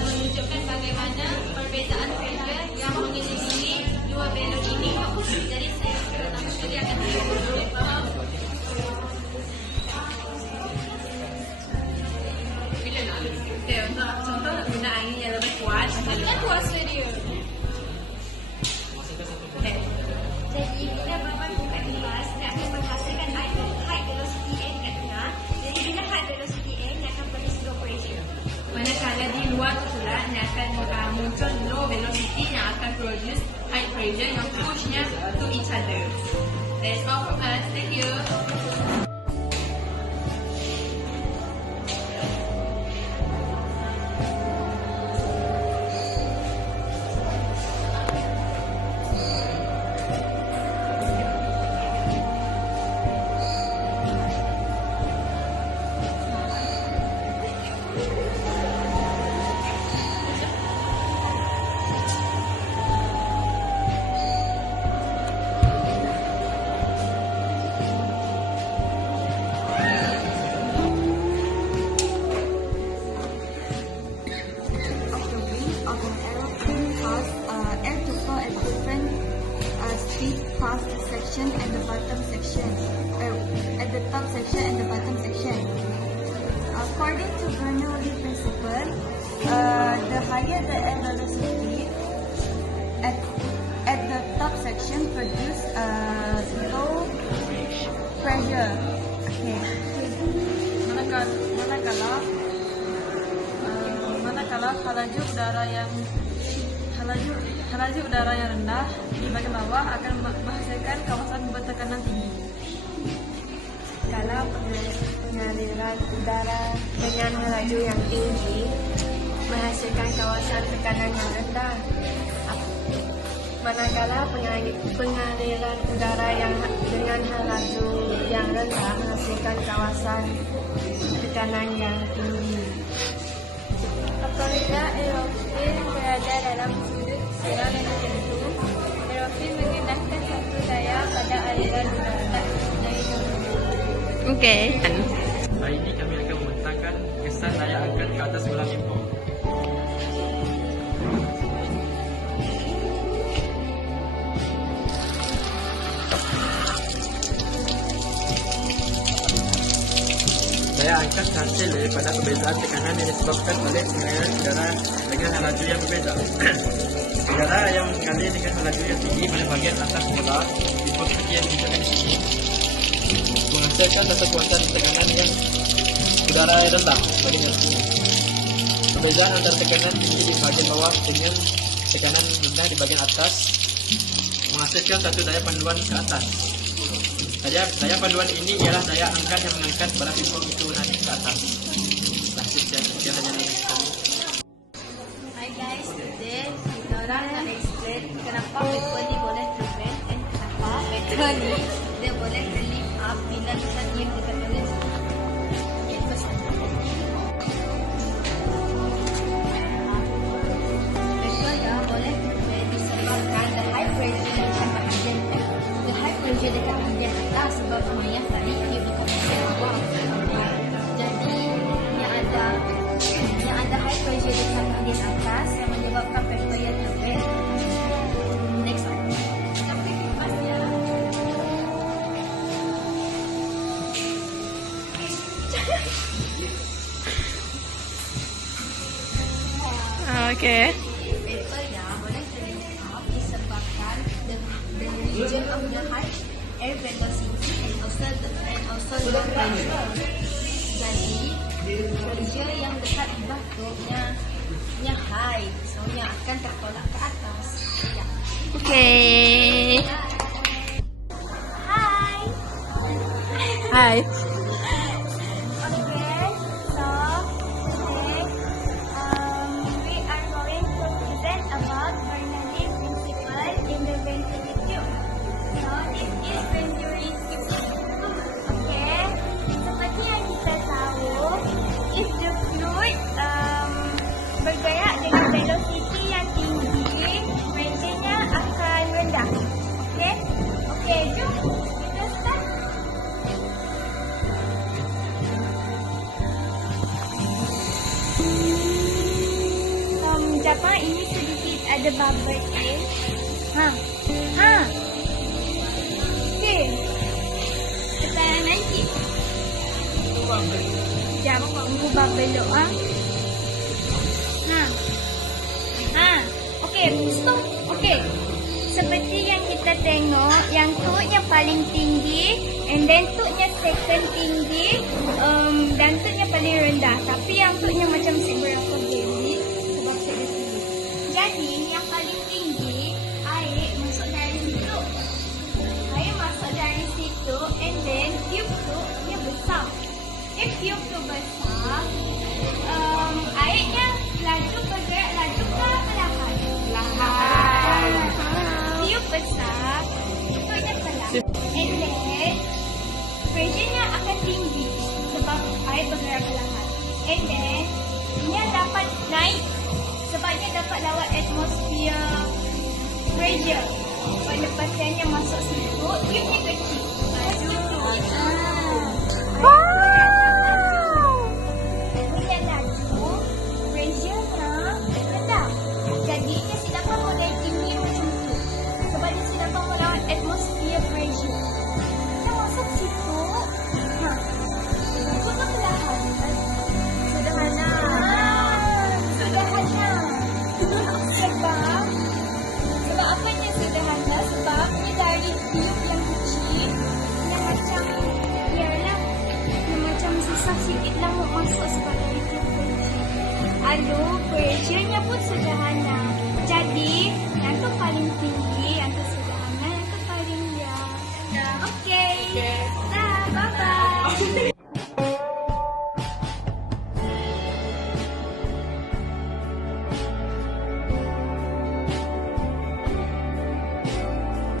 menunjukkan bagaimana perbezaan pressure yang mengelilingi dua balon ini. Jadi saya pertama sekali akan faham. Okay, untuk contoh penggunaannya yang lebih kuat, maknanya tuas video. Okay. Jadi bila beban buka kelas, dia akan menghasilkan high velocity N kat tengah. Jadi bila high velocity N, dia akan produce low pressure. Manakala di luar tu pula, dia akan muncul low velocity yang akan produce high pressure yang pushnya to each other. That's all from us. Thank you. Past section and the bottom section, at the top section and the bottom section. According to Bernoulli principle, the higher the air velocity at the top section produce low pressure. Okay. Manakala halaju udara yang rendah di bagian bawah akan menghasilkan kawasan bertekanan tinggi. Kalau pengaliran udara dengan halaju yang tinggi menghasilkan kawasan tekanan yang rendah. Manakala pengaliran udara yang dengan halaju yang rendah menghasilkan kawasan tekanan yang tinggi. Apabila aerofil berada dalam sudut silang yang tertentu, aerofil menggunakan satu daya pada aliran udara dari dahulu. Okey. Hari ini kami akan membentangkan kesan daya angkat ke atas bola pingpong. Daya angkat hasil daripada perbezaan tekanan yang disebabkan oleh pengaliran udara dengan halaju yang berbeza. Udara yang mengalir dengan halaju yang tinggi pada bahagian atas bola pingpong seperti yang ditunjukkan di sini menghasilkan satu kuasa tekanan yang udara rendah bagian sini. Perbezaan antara tekanan tinggi di bahagian bawah dengan tekanan rendah di bahagian atas menghasilkan satu daya panduan ke atas. Daya panduan ini ialah daya angkat yang mengangkat bola pingpong itu naik ke atas. Sekian saja dari kami. Hi guys, today kita orang nak explain kenapa paper ni boleh terbend dan kenapa paper ni dia boleh terlift up bila kita diam dekat balance. Itu saja. Paper dah boleh terbend disebabkan the high pressure dekat bahagian the high pressure dekat bahagian atas sebabnya tadi dia dekat bahagian bawah. Jadi yang ada high pressure dekat bahagian atas yang menyebabkan paper yang terbend. Next slide. Sampai kipas ya. Okey. Paper yang boleh terlift up disebabkan the region of the high air velocity and also low pressure. Jadi pressure yang dekat batuknya high, so yang akan tertolak ke atas. Ya. Okey. Hi. Hai. Okay, so today we are going to present about Bernoulli principle in the venturi tube. So this is venturi tube. Okay, seperti yang kita tahu, if the fluid bergerak dengan velocity yang tinggi, pressure-nya akan rendah. Okay, jom kita start. bubble in. Okay. Kita nanti. Jam tunggu bubble dulu Okay, stop. Okay. Seperti yang kita tengok, yang tu yang paling tinggi, and then tu yang second tinggi, dan tu yang paling rendah. Tapi yang tu yang macam berapa geli, sebab saya sini. Jadi yang paling tinggi, air masuk dari situ. Air masuk dari situ, and then tube tu dia besar. If tube tu besar, airnya laju bergerak laju ke perlahan? Perlahan. Tube besar, tube perlahan. And then, pressure-nya akan tinggi sebab air bergerak perlahan. And then, dia dapat naik sebab dia dapat lawat atmosphere pressure. Lepas dia masuk situ, tube-nya kecil. Laju tu. Bila laju, pressure-nya rendah. Jadi, dia tidak dapat mulai tinggi macam tu. Sebab dia tidak dapat melawan atmosphere pressure. Kita masuk situ. Itu tu perlahan. Sederhana. Sederhana. Sebab apanya sederhana? Sebab ni dari tube yang kecil yang macam ialah yang macam susah sikit lah nak masuk sebab dari tube kecil. Lalu pressure-nya pun sederhana. Jadi yang tu paling tinggi, yang tu sederhana, yang tu paling rendah. Okay. Dah, bye-bye.